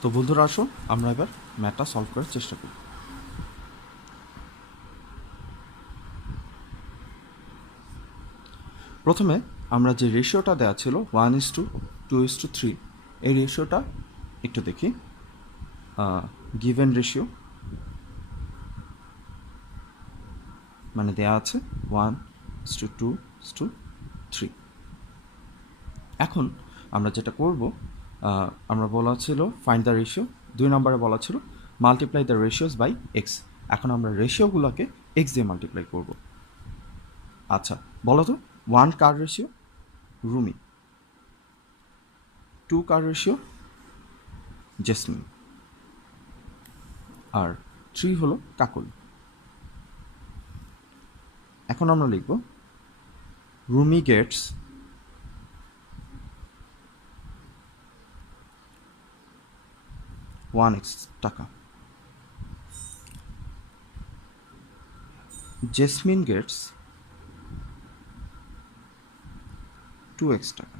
তো বন্ধুরা আসো আমরা এবার ম্যাথটা সলভ করার চেষ্টা করি। প্রথমে আমরা যে রেশিওটা দেওয়া ছিল 1:2:3, এই রেশিওটা একটু দেখি। গিভেন রেশিও মানে দেওয়া আছে 1:2:3। এখন আমরা যেটা করব, আমরা বলা ছিল ফাইন্ড দ্য রেশিও, 2 নম্বরে বলা ছিল multiply the ratios by x. এখন আমরা রেশিওগুলোকে এক্স দিয়ে মাল্টিপ্লাই করব। আচ্ছা বলো তো, 1 কার রেশিও? রুমি। 2 কার রেশিও? জেসমিন। আর 3 হলো কাকলি। এখন আমরা লিখব রুমি গেটস $1x টাকা, জেসমিন গেটস 2x টাকা,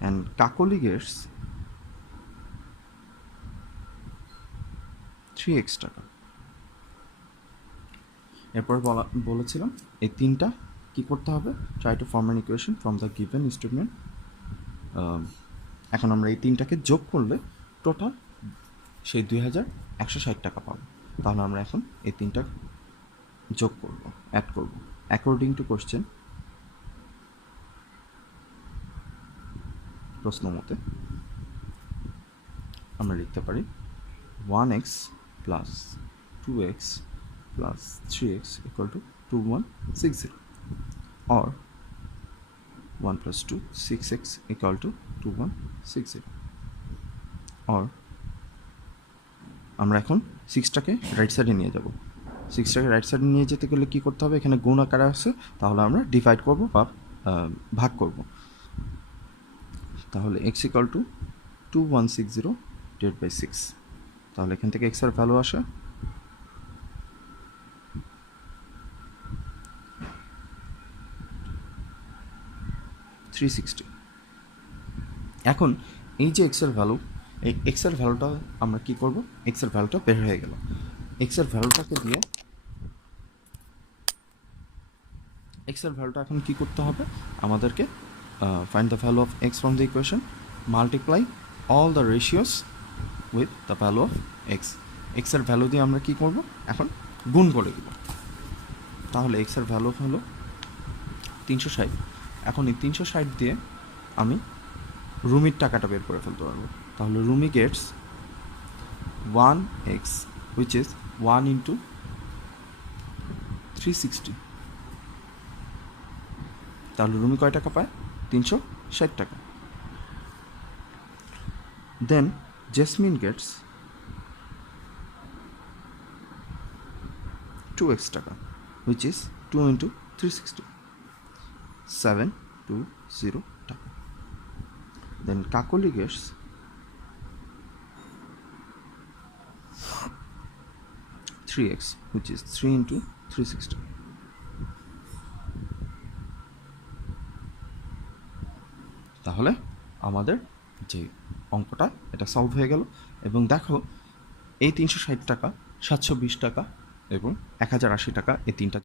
অ্যান্ড কাকলি গেটস 3x টাকা। এরপর বলেছিলাম এই তিনটা কি করতে হবে, try to form an equation from the given statement. এখন আমরা এই তিনটাকে যোগ করলে টোটাল সেই 2160 টাকা পাবো। তাহলে আমরা এখন এই তিনটা যোগ করব, অ্যাড করব। অ্যাকর্ডিং টু কোশ্চেন, প্রশ্ন মতে আমরা লিখতে পারি 1x plus 2x plus 3x equal to 2160, or 1 plus 2 6x equal to 2160, or আমরা এখন 6টাকে রাইট সাইডে নিয়ে যাব। 6টাকে রাইট সাইডে নিয়ে যেতে গেলে কী করতে হবে, এখানে গুণ আকারে আছে, তাহলে আমরা ডিভাইড করব বা ভাগ করব। তাহলে x equal to 2160 divide by 6। তাহলে এখান থেকে x এর ভ্যালু আসে 360। এখন এই যে x এর ভ্যালু, এই x এর ভ্যালুটা আমরা কি করব, x এর ভ্যালুটা বের হয়ে গেল। x এর ভ্যালুটাকে দিয়ে x এর ভ্যালুটা এখন কি করতে হবে আমাদেরকে, find the value of x from the equation, multiply all the ratios with the value of x। x এর ভ্যালু দিয়ে আমরা কি করব, এখন গুণ করে দেব। তাহলে x এর ভ্যালু হলো 360। এখন এই 360 দিয়ে আমি রুমির টাকাটা বের করে ফেলতে পারবো। তাহলে Rumi gets 1x which is 1 into 360। তাহলে রুমি কয় টাকা পায়? 360 টাকা। দেন জেসমিন গেটস 2x টাকা হুইচ ইজ 2 ইন্টু 360, 720 টাকা। দেন কাকলি Gates 3x which is 3 into 360. তাহলে আমাদের যে অঙ্কটা এটা সলভ হয়ে গেল। এবং দেখো এই 360 টাকা, 720 টাকা এবং 1080 টাকা, এই তিনটা